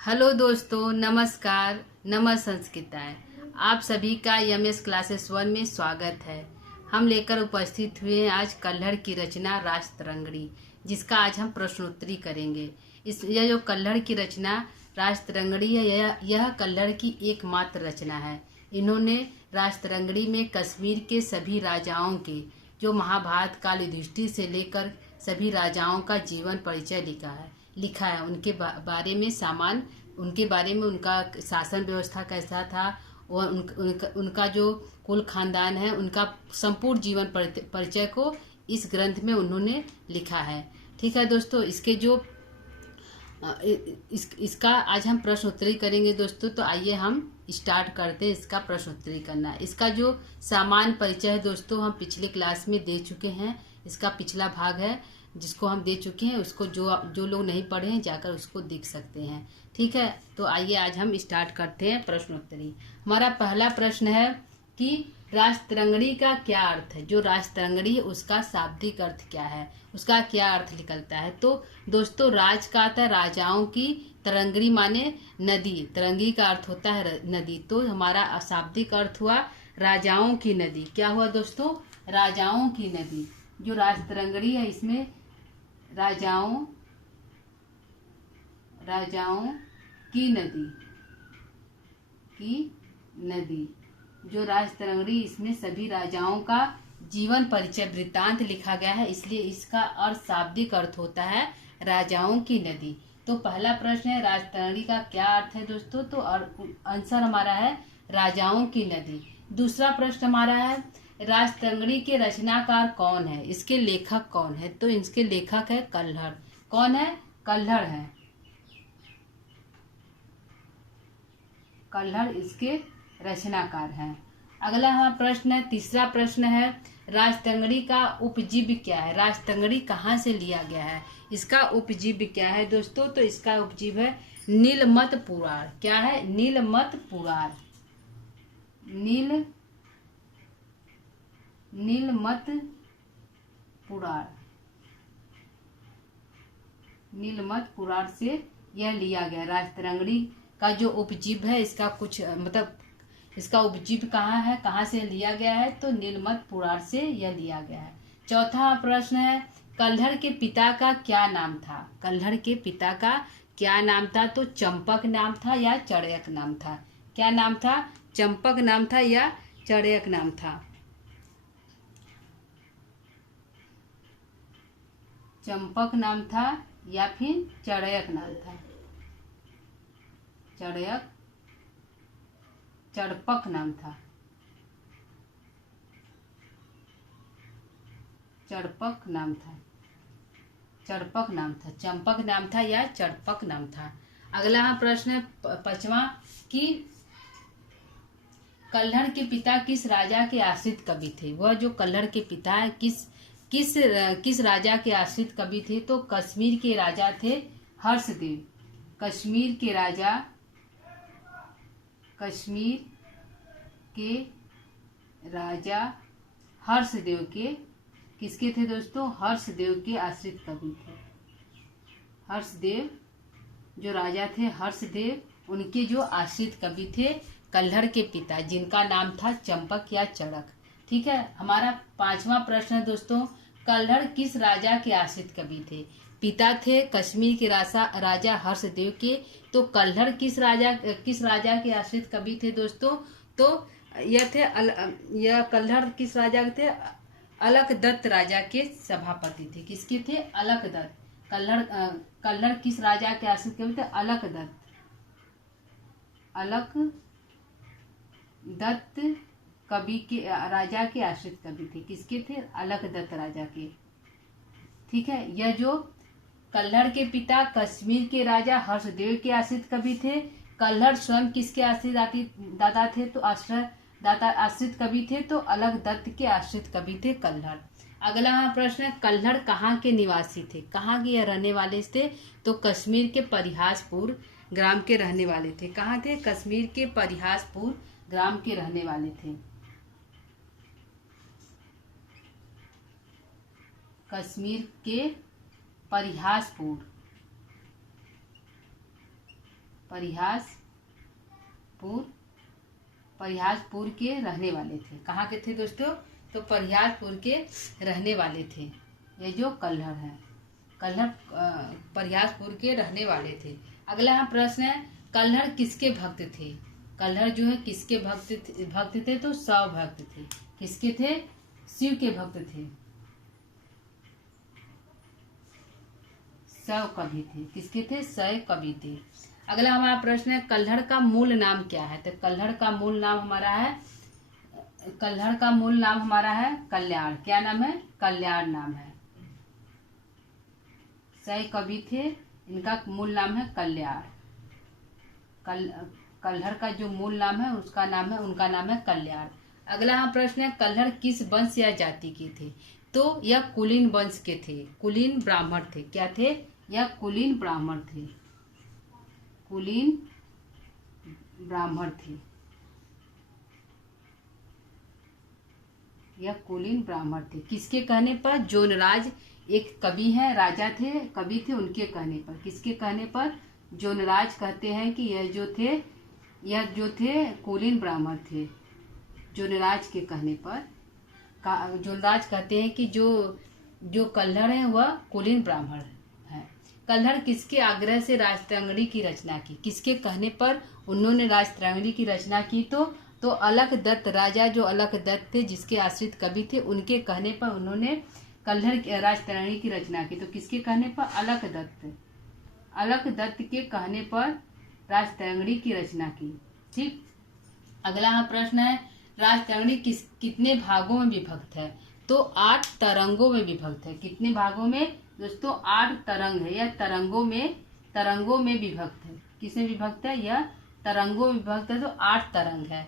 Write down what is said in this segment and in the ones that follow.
Hello दोस्तों, नमस्कार। संस्कृताएं आप सभी का एमएस क्लासेस 1 में स्वागत है। हम लेकर उपस्थित हुए हैं आज कल्हड़ की रचना राजतरंगिणी, जिसका आज हम प्रश्नोत्तरी करेंगे। यह जो कल्हड़ की रचना राजतरंगिणी है, यह कल्हड़ की एकमात्र रचना है। इन्होंने राजतरंगिणी में कश्मीर के सभी राजाओं के, जो महाभारत काल युधिष्ठिर से लेकर सभी राजाओं का जीवन परिचय लिखा है। उनके बारे में उनका शासन व्यवस्था कैसा था और उनका जो कुल खानदान है, उनका संपूर्ण जीवन परिचय को इस ग्रंथ में उन्होंने लिखा है। ठीक है दोस्तों, इसका आज हम प्रश्न उत्तरी करेंगे दोस्तों। तो आइए हम स्टार्ट करते हैं इसका प्रश्न उत्तरी करना। इसका जो सामान्य परिचय है दोस्तों, हम पिछले क्लास में दे चुके हैं। इसका पिछला भाग है जिसको हम दे चुके हैं, उसको जो लोग नहीं पढ़े हैं जाकर उसको देख सकते हैं। ठीक है, तो आइए आज हम स्टार्ट करते हैं प्रश्नोत्तरी। हमारा पहला प्रश्न है कि राजतरंगिणी का क्या अर्थ है। जो राजतरंगिणी है उसका शाब्दिक अर्थ क्या है, उसका क्या अर्थ निकलता है। तो दोस्तों, राज का आता है राजाओं की, तरंगिणी माने नदी, तरंगी का अर्थ होता है नदी। तो हमारा शाब्दिक अर्थ हुआ राजाओं की नदी। क्या हुआ दोस्तों? राजाओं की नदी। जो राजतरंगिणी है इसमें राजाओं की नदी जो राजतरंगिणी, इसमें सभी राजाओं का जीवन परिचय वृत्तांत लिखा गया है, इसलिए इसका अर्थ शाब्दिक अर्थ होता है राजाओं की नदी। तो पहला प्रश्न है राजतरंगिणी का क्या अर्थ है दोस्तों, तो आंसर हमारा है राजाओं की नदी। दूसरा प्रश्न हमारा है राजतरंगिणी के रचनाकार कौन है, इसके लेखक कौन है। तो इसके लेखक है कल्हड़। कौन है? कल्हड़ है। कल्हड़ इसके रचनाकार हैं। अगला हमारा प्रश्न है, तीसरा प्रश्न है राजतरंगिणी का उपजीव्य क्या है। राजतरंगिणी कहाँ से लिया गया है, इसका उपजीव्य क्या है दोस्तों। तो इसका उपजीव्य है नीलमत पुराण। क्या है? नीलमत पुराण। नीलमत पुराण से यह लिया गया। राजतरंगिणी का जो उपजीव्य है, इसका कुछ मतलब इसका उपजीव्य कहाँ है, कहाँ से लिया गया है। तो नीलमत पुराण से यह लिया गया है। चौथा प्रश्न है कल्हड़ के पिता का क्या नाम था। कल्हड़ के पिता का क्या नाम था। तो चंपक नाम था या चड़यक नाम था। क्या नाम था? चंपक नाम था या चड़यक नाम था। चंपक नाम था या फिर चड़यक नाम था। चड़पक नाम था। चड़पक नाम था। चंपक नाम था या चड़पक नाम था। अगला प्रश्न है पांचवा कि कल्हड़ के पिता किस राजा के आश्रित कवि थे। वह जो कल्हड़ के पिता है किस राजा के आश्रित कवि थे। तो कश्मीर के राजा थे हर्षदेव। कश्मीर के राजा हर्षदेव के किसके थे दोस्तों? हर्षदेव के आश्रित कवि थे। हर्षदेव जो राजा थे, हर्षदेव उनके जो आश्रित कवि थे कल्हड़ के पिता, जिनका नाम था चंपक या चड़क। ठीक है, हमारा पांचवा प्रश्न है दोस्तों कल्हड़ किस राजा के आश्रित कवि थे। पिता थे कश्मीर के राजा हर्षदेव के। तो कल्हड़ किस राजा के आश्रित कवि थे दोस्तों। तो यह कल्हड़ किस राजा के थे? अलकदत्त राजा के सभापति थे। किसके थे? अलकदत्त। कल्हड़ किस राजा के आश्रित कवि थे? अलकदत्त कवि के राजा के आश्रित कवि थे। किसके थे? अलकदत्त राजा के। ठीक है, यह जो कल्हड़ के पिता कश्मीर के राजा हर्षदेव के आश्रित कवि थे। कल्हड़ स्वयं किसके आश्रित दादा थे? तो आश्रित कवि थे। तो अलकदत्त के आश्रित कवि थे कल्हड़। अगला प्रश्न है कल्हड़ कहाँ के निवासी थे, कहाँ के रहने वाले थे। तो कश्मीर के परिहासपुर ग्राम के रहने वाले थे। कहाँ थे? कश्मीर के परिहासपुर ग्राम के रहने वाले थे। कश्मीर के परिहासपुर परिहासपुर के रहने वाले थे। कहाँ के थे दोस्तों? तो परिहासपुर के रहने वाले थे। ये जो कल्हड़ है, कल्हड़ परिहासपुर के रहने वाले थे। अगला प्रश्न है, कल्हड़ किसके भक्त थे? कल्हड़ जो है किसके भक्त थे? तो शैव भक्त थे। किसके थे? शिव के भक्त थे, शैव कवि थे। किसके थे? शैव कवि थे। अगला हमारा प्रश्न है, कल्हड़ का मूल नाम क्या है? तो कल्हड़ का मूल नाम हमारा है कल्याण। क्या नाम है? कल्याण नाम है। शैव कवि थे, इनका मूल नाम है कल्याण। कल्हड़ का जो मूल नाम है उनका नाम है कल्याण। अगला प्रश्न है, कल्हड़ किस वंश या जाति के थे? तो यह कुलीन वंश के थे, कुलीन ब्राह्मण थे। क्या थे? यह कुलीन ब्राह्मण थे, कुलीन ब्राह्मण थे। यह कुलीन ब्राह्मण थे। किसके कहने पर? जोनराज एक कवि है, राजा थे, कवि थे, उनके कहने पर। किसके कहने पर? जोनराज कहते हैं कि यह जो थे कुलीन ब्राह्मण थे। जोनराज के कहने पर जोनराज कहते हैं कि जो कल्हड़ है वह कुलीन ब्राह्मण है। कल्हड़ किसके आग्रह से राजतरंगिणी की रचना की? किसके कहने पर उन्होंने राजतरंगिणी की रचना की? तो अलख दत्त, राजा जो अलख दत्त थे, जिसके आश्रित कवि थे, उनके कहने पर उन्होंने कल्हड़ राजतरंगिणी की रचना की। तो किसके कहने पर? अलख दत्त के कहने पर राजतरंगिणी की रचना की। ठीक। अगला प्रश्न है, राजतरंगिणी कितने भागों में विभक्त है? तो 8 तरंगों में विभक्त है। कितने भागों में दोस्तों? 8 तरंग है। यह तरंगों में विभक्त है। किसमें विभक्त है? यह तरंगों में विभक्त है, तो 8 तरंग है।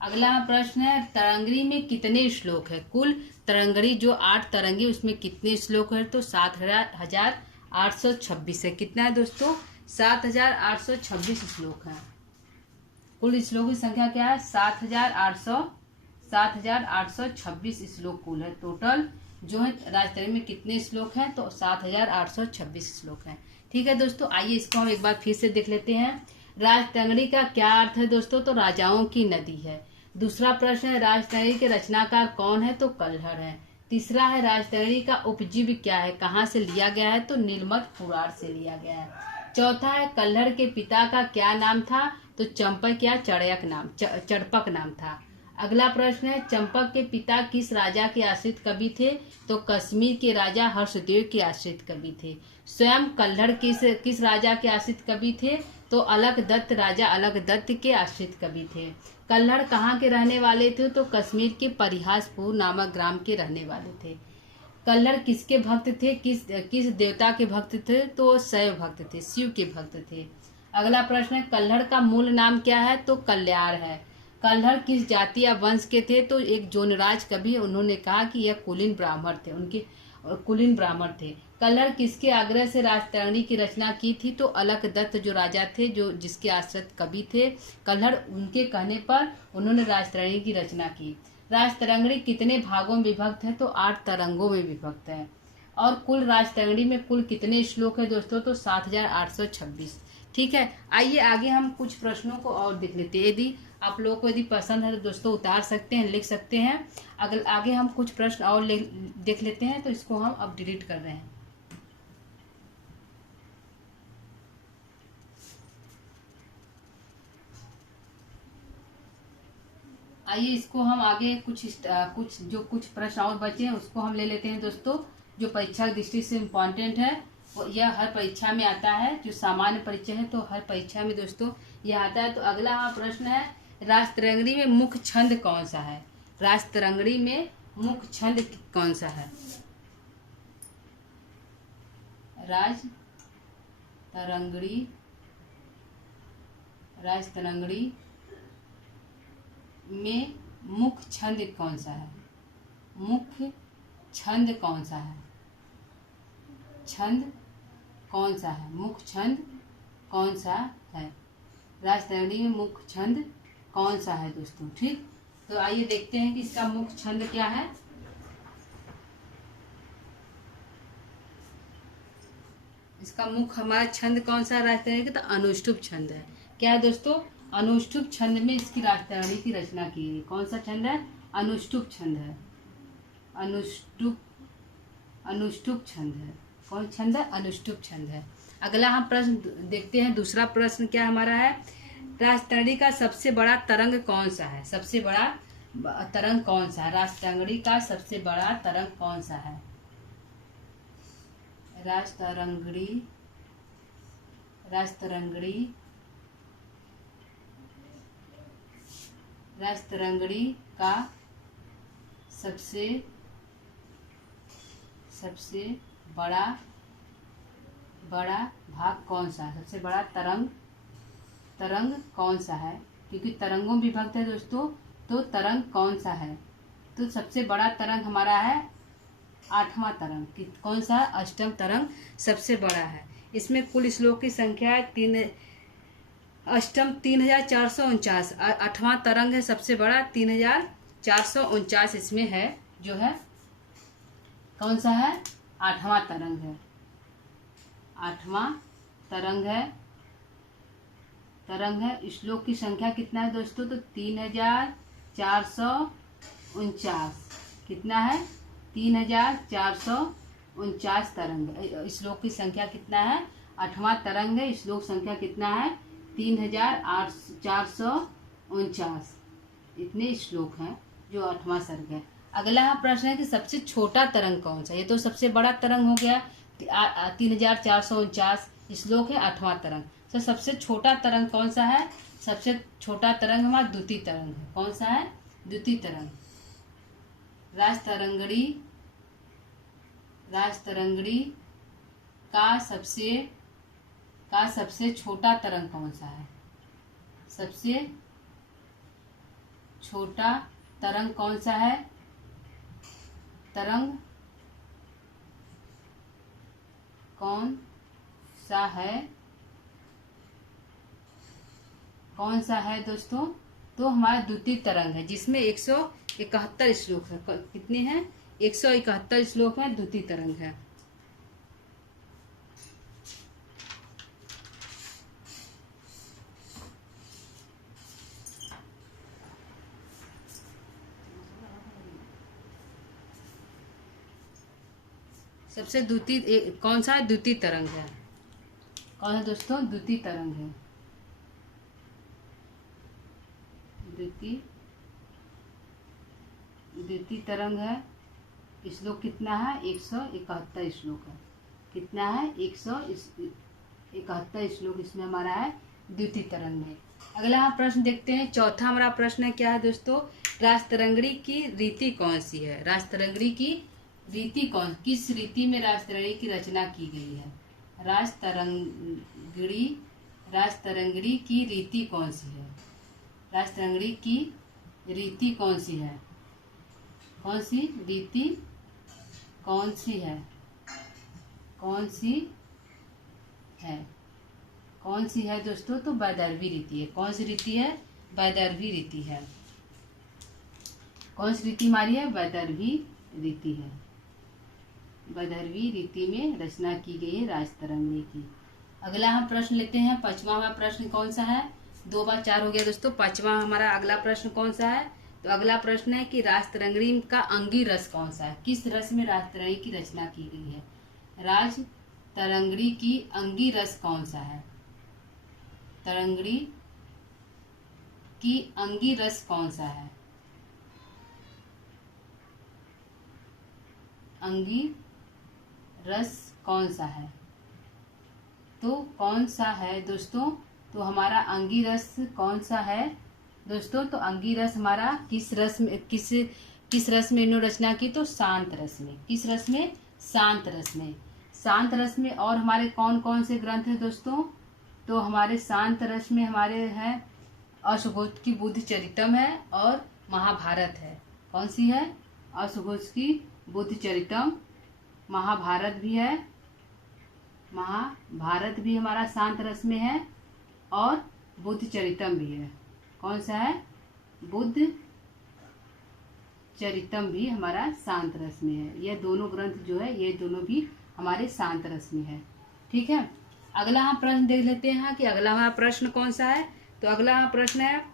अगला प्रश्न है, तरंगिणी में कितने श्लोक है? कुल तरंगिणी जो 8 तरंगी उसमें कितने श्लोक है? तो 7,826 है। कितना है दोस्तों? 7,826 श्लोक है। कुल श्लोक की संख्या क्या है? 7,826 श्लोक कुल है। टोटल जो है राजतरंगिणी में कितने श्लोक हैं? तो 7,826 श्लोक हैं। ठीक है दोस्तों, आइए इसको हम एक बार फिर से देख लेते हैं। राजतरंगिणी का क्या अर्थ है दोस्तों? तो राजाओं की नदी है। दूसरा प्रश्न है, राजतरंगिणी के रचनाकार कौन है? तो कल्हड़ है। तीसरा है, राजतरंगिणी का उपजीव्य क्या है? कहाँ से लिया गया है? तो नीलमत पुराण से लिया गया है। चौथा है, कल्हड़ के पिता का क्या नाम था? तो चंपक या चड़पक नाम था। अगला प्रश्न है, चंपक के पिता किस राजा के आश्रित कवि थे? तो कश्मीर के राजा हर्षदेव के आश्रित कवि थे। स्वयं कल्हड़ किस राजा के आश्रित कवि थे? तो अलख दत्त, राजा अलख दत्त के आश्रित कवि थे। कल्हड़ कहाँ के रहने वाले थे? तो कश्मीर के परिहासपुर नामक ग्राम के रहने वाले थे। कल्हड़ किसके भक्त थे? किस देवता के भक्त थे? तो शैव भक्त थे, शिव के भक्त थे। अगला प्रश्न है, कल्हड़ का मूल नाम क्या है? तो कल्याण है। कल्हड़ किस जाति या वंश के थे? तो एक जोनराज कवि, उन्होंने कहा कि यह कुलीन ब्राह्मण थे। कल्हड़ किसके आग्रह से राजतरंगिणी की रचना की थी? तो अलख दत्त जो राजा थे, जो जिसके आश्रित कवि थे कल्हड़, उनके कहने पर उन्होंने राजतरंगिणी की रचना की। राजतरंगिणी कितने भागों में विभक्त है? तो 8 तरंगों में विभक्त है। और कुल राजतरंगिणी में कुल कितने श्लोक है दोस्तों? तो 7,826। ठीक है, आइए आगे हम कुछ प्रश्नों को और देख लेते हैं। यदि आप लोगों को यदि पसंद है तो दोस्तों उतार सकते हैं, लिख सकते हैं। अगर आगे हम कुछ प्रश्न और देख लेते हैं, तो इसको हम अब डिलीट कर रहे हैं। आइए इसको हम आगे कुछ प्रश्न और बचे हैं उसको हम ले लेते हैं दोस्तों, जो परीक्षा की दृष्टि से इम्पोर्टेंट है। वो यह हर परीक्षा में आता है, जो सामान्य परिचय है तो हर परीक्षा में दोस्तों यह आता है। तो अगला प्रश्न है, राजतरंगिणी में मुख्य छंद कौन सा है? राजतरंगिणी में मुख्य छंद कौन सा है? राजतरंगिणी में मुख्य छंद कौन सा है? मुख्य छंद कौन सा है? छंद कौन सा है? मुख्य छंद कौन सा है? राजतरंगिणी में मुख्य छंद कौन सा है दोस्तों? ठीक, तो आइए देखते हैं कि इसका मुख्य छंद क्या है। इसका मुख्य हमारा छंद कौन सा है राजतरंगिणी का? तो अनुष्टुप छंद है। क्या है दोस्तों? अनुष्टुप छंद में इसकी राजतरंगी की रचना की गई। कौन सा छंद है? अनुष्टुप छंद है। अनुष्टुप छंद है। कौन छंद है? अनुष्टुप छंद है। अगला हम प्रश्न देखते हैं। दूसरा प्रश्न क्या हमारा है? राजतरंगी का सबसे बड़ा तरंग कौन सा है? सबसे बड़ा तरंग कौन सा है? राजतरंगी का सबसे बड़ा तरंग कौन सा है? राजतरंगी का सबसे बड़ा भाग कौन सा है? सबसे बड़ा तरंग कौन सा है? क्योंकि तरंगों में विभक्त है दोस्तों, तो तरंग कौन सा है? तो सबसे बड़ा तरंग हमारा है 8वां तरंग। कौन सा? अष्टम तरंग सबसे बड़ा है। इसमें कुल श्लोक की संख्या है अष्टम 3449। 8वां तरंग है सबसे बड़ा, 3449 इसमें है, जो है कौन सा है? 8वां तरंग है। 8वां तरंग है। श्लोक की संख्या कितना है दोस्तों? तो 3449। कितना है? 3449 तरंग। श्लोक की संख्या कितना है? 8वां तरंग है। श्लोक संख्या कितना है? 3449। इतने श्लोक हैं जो 8वां सर्ग है। अगला प्रश्न है कि सबसे छोटा तरंग कौन सा? ये तो सबसे बड़ा तरंग हो गया 3449 श्लोक है 8वां तरंग। तो सबसे छोटा तरंग कौन सा है? सबसे छोटा तरंग हमारा द्वितीय तरंग है। कौन सा है? द्वितीय तरंग। राजतरंगी का सबसे छोटा तरंग कौन सा है? सबसे छोटा तरंग कौन सा है? तरंग कौन सा है दोस्तों? तो हमारा द्वितीय तरंग है, जिसमें 171 श्लोक है। कितने हैं? 171 श्लोक में द्वितीय तरंग है। सबसे द्वितीय कौन सा है? द्वितीय तरंग है। कौन है दोस्तों? द्वितीय तरंग है। द्वितीय तरंग है। श्लोक कितना है? 171 श्लोक है। कितना है? 171 श्लोक इसमें हमारा है द्वितीय तरंग में। अगला हम प्रश्न देखते हैं। चौथा हमारा प्रश्न है क्या है दोस्तों? राजतरंगी की रीति कौन सी है? राजतरंगी की रीति किस रीति में राजतरंगी की रचना की गई है? राजतरंगी की रीति कौन सी है? राजतरंगी की रीति कौन सी है? कौन सी रीति कौन सी है? कौन सी है दोस्तों? तो वैदर्भी रीति है। कौन सी रीति है? वैदर्भी रीति है। कौन सी रीति हमारी है? वैदर्भी रीति है। वैदर्भी रीति में रचना की गई है राजतरंगी की। अगला हम प्रश्न लेते हैं। 5वां हमारा प्रश्न कौन सा है? 2 बार 4 हो गया दोस्तों। 5वां हमारा अगला प्रश्न कौन सा है? तो अगला प्रश्न है कि राजतरंगी का अंगी रस कौन सा है? किस रस में राजतरंगी की रचना की गई है? राजतरंगी की अंगी रस कौन सा है? तरंगी की अंगी रस कौन सा है? अंगी रस कौन सा है? तो कौन सा है दोस्तों? तो हमारा अंगी रस कौन सा है दोस्तों? तो अंगी रस हमारा किस रस में इन्होंने रचना की? तो शांत रस में। किस रस में? शांत रस में। शांत रस में और हमारे कौन कौन से ग्रंथ हैं दोस्तों? तो हमारे शांत रस में हमारे हैं अशुघोष की बुद्ध चरितम है और महाभारत है। कौन सी है? अशुघोष की बुद्ध चरितम। महाभारत भी है। महाभारत भी हमारा शांत रस में है और बुद्ध चरितम भी है। कौन सा है? बुद्ध चरितम भी हमारा शांत रस में है। यह दोनों ग्रंथ जो है, ये दोनों भी हमारे शांत रस में है। ठीक है। अगला हम प्रश्न देख लेते हैं कि अगला हमारा प्रश्न कौन सा है। तो अगला हमारा प्रश्न है,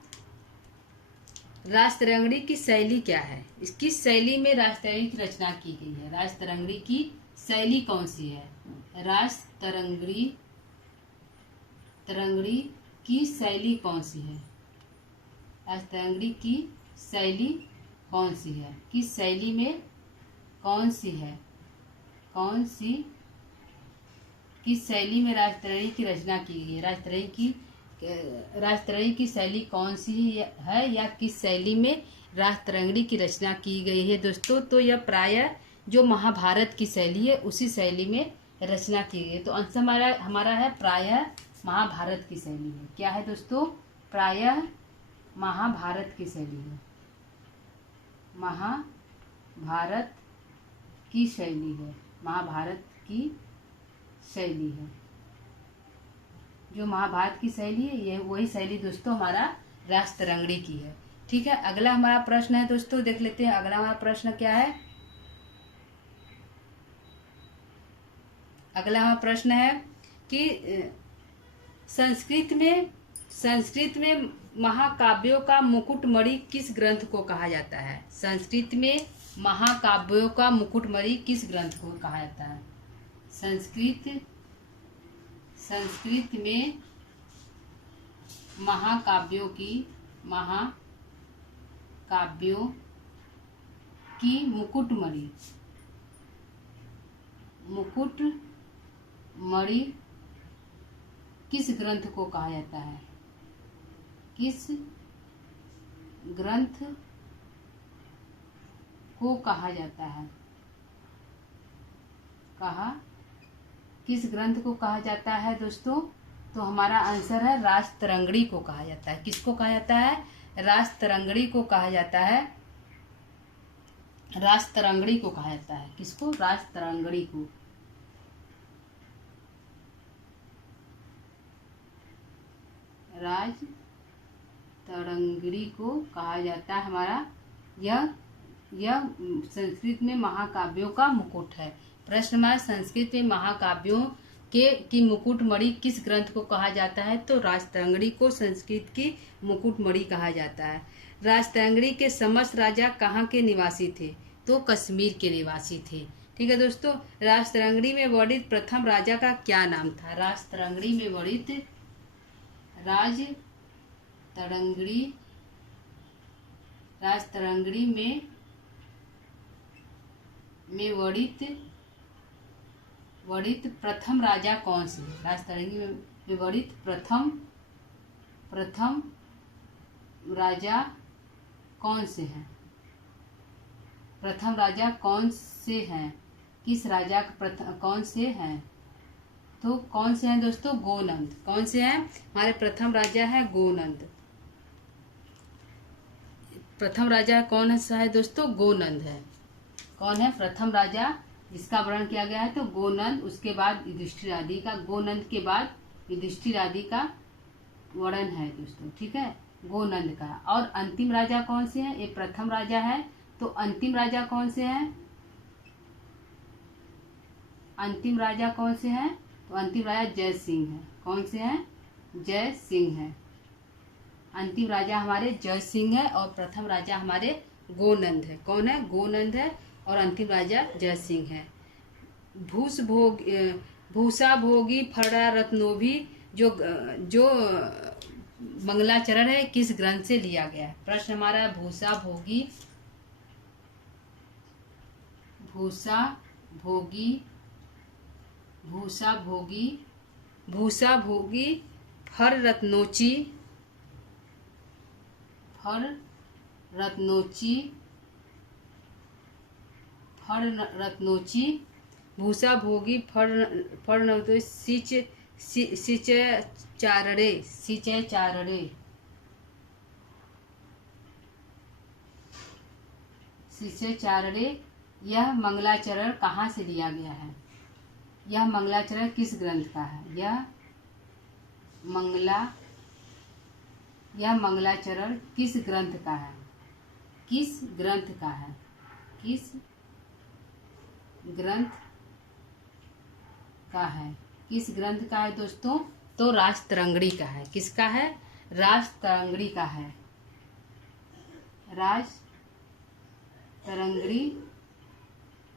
राजतरंगिणी की शैली क्या है? इसकी शैली में राजतरंगिणी की रचना की गई है। राजतरंगिणी की शैली कौन सी है? राजतरंगिणी की शैली कौन सी है? राजतरंगिणी की शैली कौन सी है? किस शैली में कौन सी है? किस शैली में राजतरंगिणी की रचना की गई है? राजतरंगिणी की शैली कौन सी है या किस शैली में राजतरंगिणी की रचना की गई है दोस्तों? तो यह प्रायः जो महाभारत की शैली है उसी शैली में रचना की गई है। तो आंसर हमारा है प्रायः महाभारत की शैली है। क्या है दोस्तों? प्रायः महाभारत की शैली है। महाभारत की शैली है। महाभारत की शैली है। जो महाभारत की शैली है ये वही शैली दोस्तों हमारा राजतरंगिणी की है। ठीक है, अगला हमारा प्रश्न है दोस्तों, देख लेते हैं अगला हमारा प्रश्न क्या है। अगला हमारा प्रश्न है कि संस्कृत में महाकाव्यों का मुकुटमणि किस ग्रंथ को कहा जाता है? संस्कृत में महाकाव्यों का मुकुटमणि किस ग्रंथ को कहा जाता है? संस्कृत में महाकाव्यों की मुकुटमणि किस ग्रंथ को कहा जाता है? किस ग्रंथ को कहा जाता है? किस ग्रंथ को कहा जाता है दोस्तों? तो हमारा आंसर है राजतरंगिणी को कहा जाता है। किसको कहा जाता है? राजतरंगिणी को कहा जाता है। राजतरंगिणी को कहा जाता है। किसको? राजतरंगिणी को। राजतरंगिणी को कहा जाता है हमारा। यह संस्कृत में महाकाव्यों का मुकुट है। प्रश्न हमारा संस्कृत में महाकाव्यों की मुकुटमणि किस ग्रंथ को कहा जाता है? तो राजतरंगिणी को संस्कृत की मुकुटमणि कहा जाता है। राजतरंगिणी के समस्त राजा कहाँ के निवासी थे? तो कश्मीर के निवासी थे। ठीक है दोस्तों, राजतरंगिणी में वर्णित प्रथम राजा का क्या नाम था? राजतरंगिणी में वर्णित में वर्णित प्रथम राजा कौन से? राजतरंगिणी में वर्णित प्रथम राजा कौन से हैं? प्रथम राजा कौन से हैं? किस राजा कौन से हैं? तो कौन से हैं दोस्तों? गोनंद। कौन से हैं? हमारे प्रथम राजा है गोनंद। प्रथम राजा कौन सा है दोस्तों? गोनंद है। कौन है प्रथम राजा जिसका वर्णन किया गया है? तो गोनंद। उसके बाद युधिष्ठिर आदि का, गोनंद के बाद युधिष्ठिर आदि का वर्णन है दोस्तों। ठीक है, गोनंद का। और अंतिम राजा कौन से हैं? ये प्रथम राजा है। तो अंतिम राजा कौन से हैं? अंतिम राजा कौन से हैं? तो अंतिम राजा जय सिंह है। कौन से हैं? जय सिंह है। अंतिम राजा हमारे जय सिंह है और प्रथम राजा हमारे गोनंद है। कौन है? गोनंद है और अंतिम राजा जय सिंह है। भूसा भोगी फड़ा रत्नोभी जो मंगलाचरण है किस ग्रंथ से लिया गया है? प्रश्न हमारा भूसा भोगी फर रत्नोची भूसा भोगी फर रत्नोची सिंचय चारणे यह मंगलाचरण कहाँ से लिया गया है? यह मंगलाचरण किस ग्रंथ का है? यह मंगलाचरण किस ग्रंथ का है? किस ग्रंथ का है? किस ग्रंथ का है? किस ग्रंथ का है दोस्तों? तो राजतरंगिणी का है। किसका है? राजतरंगिणी का है। राजतरंगिणी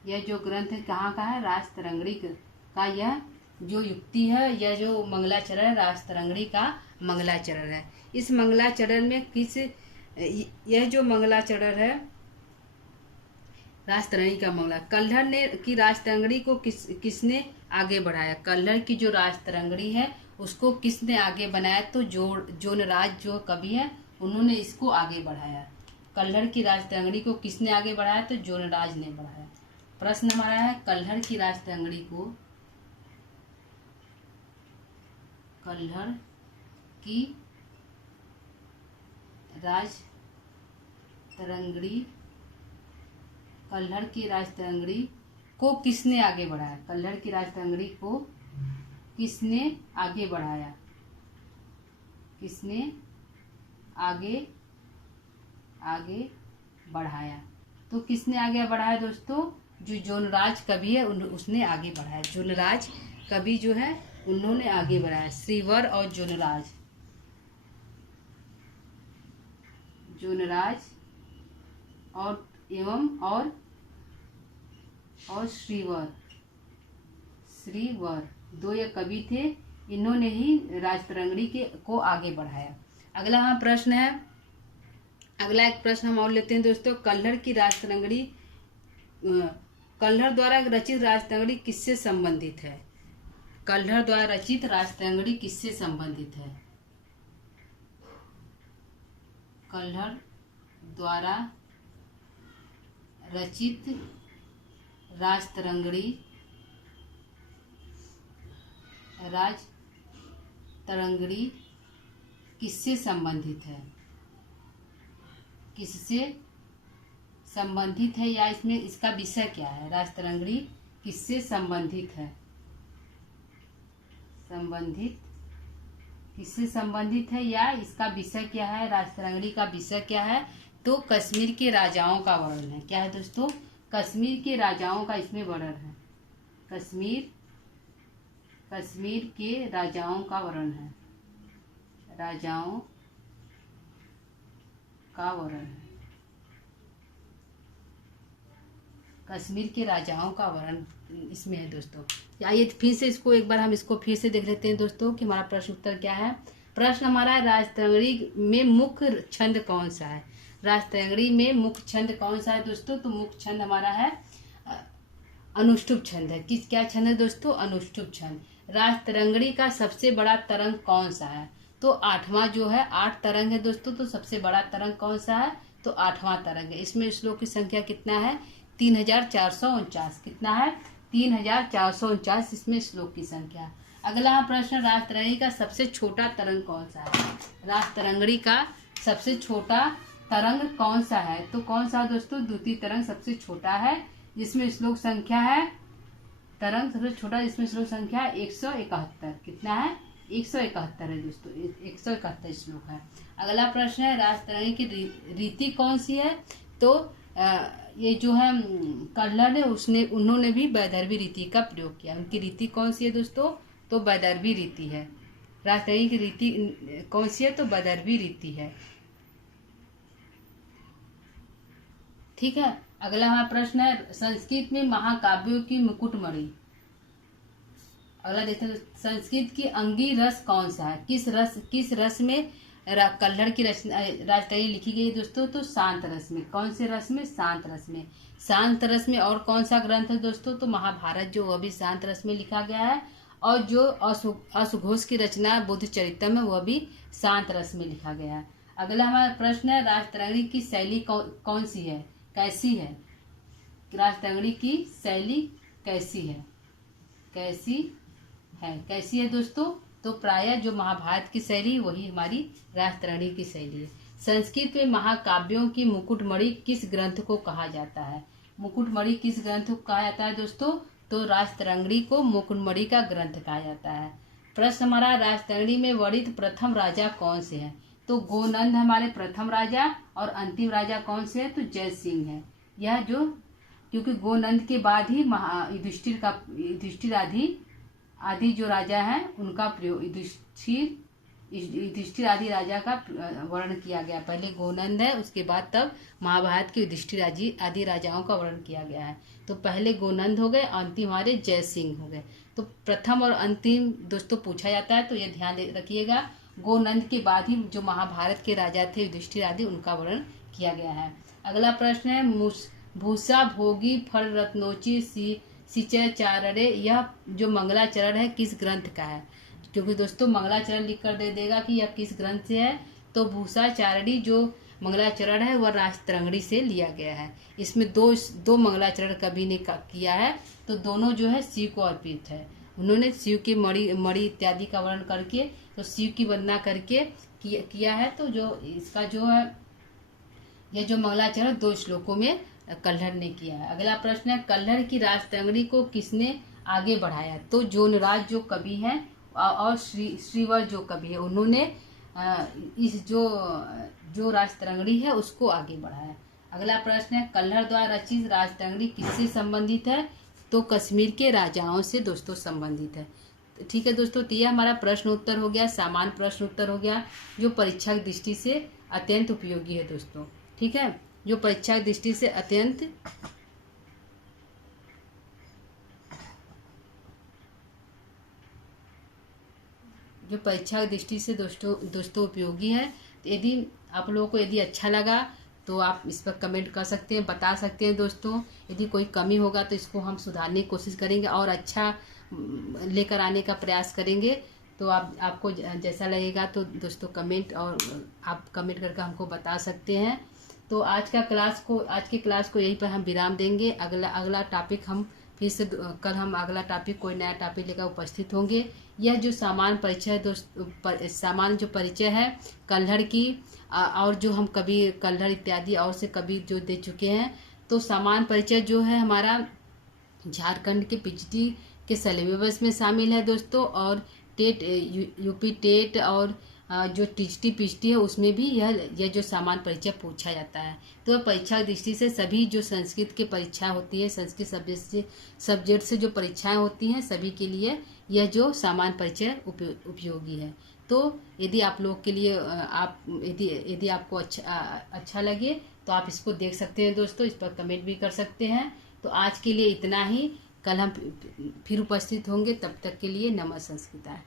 यह जो ग्रंथ है कहाँ का है? राजतरंगिणी का। यह जो युक्ति है, यह जो मंगलाचरण है, राजतरंगिणी का मंगलाचरण है। इस मंगलाचरण में यह जो मंगलाचरण है राजतरंगिणी का मंगला, कल्हड़ ने की राजतरंगिणी को किसने आगे बढ़ाया? कल्हड़ की जो राजतरंगिणी है उसको किसने आगे बनाया? तो जोनराज जो कवि है उन्होंने इसको आगे बढ़ाया। कल्हड़ की राजतरंगिणी को किसने आगे बढ़ाया? तो जोनराज ने बढ़ाया। प्रश्न हमारा है, कल्हड़ की राजतरंगिणी को, कल्हड़ की राजतरंगिणी, कल्हड़ की राजतरंगिणी को किसने आगे बढ़ाया? कल्हड़ की राजतरंगिणी को किसने आगे बढ़ाया? किसने आगे बढ़ाया? तो किसने आगे बढ़ाया दोस्तों? जो जोनराज कवि है उसने आगे बढ़ाया। जोनराज कवि जो है उन्होंने आगे बढ़ाया। श्रीवर और जोनराज, जोनराज और एवं और श्रीवर दो ये कवि थे, इन्होंने ही राजतरंगिणी को आगे बढ़ाया। अगला हमारा प्रश्न है, अगला एक प्रश्न हम और लेते हैं दोस्तों। कल्हड़ की राजतरंगिणी, कल्हड़ द्वारा रचित राजतरंगिणी किससे संबंधित है? कल्हड़ द्वारा रचित राजतरंगिणी किससे संबंधित है? कल्हड़ द्वारा रचित राजतरंगिणी किससे संबंधित है? किससे संबंधित है या इसमें इसका विषय क्या है? राजतरंगिणी किससे संबंधित है? किससे संबंधित है या इसका विषय क्या है? राजतरंगिणी का विषय क्या है? तो कश्मीर के राजाओं का वर्णन है। क्या है दोस्तों? कश्मीर के राजाओं का इसमें वर्णन है। कश्मीर के राजाओं का वर्णन है। राजाओं का वर्णन है। कश्मीर के राजाओं का वर्णन इसमें है दोस्तों। आइए फिर से इसको एक बार हम इसको फिर से देख लेते हैं दोस्तों कि हमारा प्रश्न उत्तर क्या है। प्रश्न हमारा है, राजतरंगिणी में मुख्य छंद कौन सा है? राजतरंगिणी में मुख्य छंद कौन सा है दोस्तों? तो मुख्य छंद हमारा है अनुष्टुप छंद है। क्या छंद है दोस्तों? अनुष्टुप छंद। राजतरंगिणी का सबसे बड़ा तरंग कौन सा है? तो 8वां जो है, 8 तरंग है दोस्तों। तो सबसे बड़ा तरंग कौन सा है? तो 8वां तरंग है। इसमें श्लोक की संख्या कितना है? 3449। कितना है? 3449 इसमें श्लोक की संख्या। अगला प्रश्न, राजतरंगिणी का सबसे छोटा तरंग कौन सा है? राजतरंगिणी का सबसे छोटा तरंग कौन सा है? तो कौन सा दोस्तों? द्वितीय तरंग सबसे छोटा है, जिसमें श्लोक संख्या है, तरंग सबसे छोटा जिसमें श्लोक संख्या 171। कितना है? 171 है दोस्तों। 171 श्लोक है। अगला प्रश्न है, राजतरंगिणी की रीति कौन सी है? तो ये जो है कल्हड़ है उन्होंने भी वैदर्भी रीति का प्रयोग किया। उनकी रीति कौन सी है दोस्तों? तो वैदर्भी रीति है। राजतरंगिणी की रीति कौन सी है? तो वैदर्भी रीति है। ठीक है। अगला हमारा प्रश्न है, संस्कृत में महाकाव्यों की मुकुटमणि। अगला देखते हैं, संस्कृत की अंगी रस कौन सा है? किस रस में कल्हड़ की राजतरंगिणी लिखी गई है दोस्तों? तो शांत रस में। कौन से रस में? शांत रस में। शांत रस में। और कौन सा ग्रंथ है दोस्तों? तो महाभारत जो वह भी शांत रस में लिखा गया है। और जो अश्वघोष की रचना बुद्ध चरितम है वह भी शांत रस में लिखा गया है। अगला हमारा प्रश्न है, राजतरंगिणी की शैली कौन सी है? कैसी है? राजतरंगिणी की शैली कैसी है? कैसी है दोस्तों? तो प्रायः जो महाभारत की शैली वही हमारी राजतरंगिणी की शैली है। संस्कृत में महाकाव्यों की मुकुटमणि किस ग्रंथ को कहा जाता है? मुकुटमणि किस ग्रंथ को कहा जाता है दोस्तों? तो राजतरंगिणी को मुकुटमणि का ग्रंथ कहा जाता है। प्रश्न हमारा, राजतरंगिणी में वर्णित प्रथम राजा कौन से हैं? तो गोनंद हमारे प्रथम राजा, और अंतिम राजा कौन से है? तो जय सिंह है। यह जो क्योंकि गोनंद के बाद ही युधिष्ठिर आदि आदि जो राजा हैं उनका प्रयोग युधिष्ठिर आदि राजा का वर्णन किया गया। पहले गोनंद है, उसके बाद तब महाभारत के युधिष्ठिर आदि राजाओं का वर्णन किया गया है। तो पहले गोनंद हो गए, अंतिम हमारे जय सिंह हो गए। तो प्रथम और अंतिम दोस्तों पूछा जाता है, तो ये ध्यान रखिएगा। गोनंद के बाद ही जो महाभारत के राजा थे युधिष्ठिर आदि, उनका वर्णन किया गया है। अगला प्रश्न है भूषा भोगी फल रत्नोची सिचचारणे, यह जो मंगलाचरण है किस ग्रंथ का है? क्योंकि दोस्तों मंगलाचरण लिख कर दे देगा कि यह किस ग्रंथ से है। तो भूषाचारणी जो मंगलाचरण है वह राजतरंगिणी से लिया गया है। इसमें दो मंगलाचरण कवि ने किया है, तो दोनों जो है शिव को अर्पित है। उन्होंने शिव के मणि इत्यादि का वर्णन करके, तो शिव की वंदना करके किया है। तो जो इसका जो है यह जो मंगलाचरण 2 श्लोकों में कल्हड़ ने किया है। अगला प्रश्न है कल्हड़ की राजतरंगिणी को किसने आगे बढ़ाया? तो जोनराज जो कवि हैं और श्रीवर जो कवि है, उन्होंने इस जो राजतरंगिणी है उसको आगे बढ़ाया। अगला प्रश्न है कल्हड़ द्वारा रचित राजतरंगिणी किससे संबंधित है? तो कश्मीर के राजाओं से दोस्तों संबंधित है। ठीक है दोस्तों, तो यह हमारा प्रश्न उत्तर हो गया, सामान्य प्रश्न उत्तर हो गया, जो परीक्षा की दृष्टि से अत्यंत उपयोगी है दोस्तों। ठीक है, जो परीक्षा की दृष्टि से दोस्तों उपयोगी है। तो यदि आप लोगों को यदि अच्छा लगा तो आप इस पर कमेंट कर सकते हैं, बता सकते हैं दोस्तों। यदि कोई कमी होगा तो इसको हम सुधारने की कोशिश करेंगे और अच्छा लेकर आने का प्रयास करेंगे। तो आपको जैसा लगेगा तो दोस्तों आप कमेंट करके हमको बता सकते हैं। तो आज के क्लास को यहीं पर हम विराम देंगे। अगला टॉपिक हम फिर से कल हम अगला टॉपिक कोई नया टॉपिक लेकर उपस्थित होंगे। यह जो सामान्य परिचय दोस्तों सामान्य जो परिचय है कल्हड़ की और जो हम कवि कल्हड़ इत्यादि और से कवि जो दे चुके हैं, तो सामान्य परिचय जो है हमारा झारखंड के पीएचडी के सिलेबस में शामिल है दोस्तों। और टेट यूपी टेट और जो टीचटी पीएचडी है उसमें भी यह जो सामान्य परिचय पूछा जाता है। तो परीक्षा दृष्टि से सभी जो संस्कृत की परीक्षा होती है, संस्कृत सब्जेक्ट से जो परीक्षाएं होती हैं, सभी के लिए यह जो सामान्य परिचय उपयोगी है। तो यदि आप लोग के लिए यदि आपको अच्छा लगे तो आप इसको देख सकते हैं दोस्तों, इस पर कमेंट भी कर सकते हैं। तो आज के लिए इतना ही, कल हम फिर उपस्थित होंगे। तब तक के लिए नमः संस्कृताय।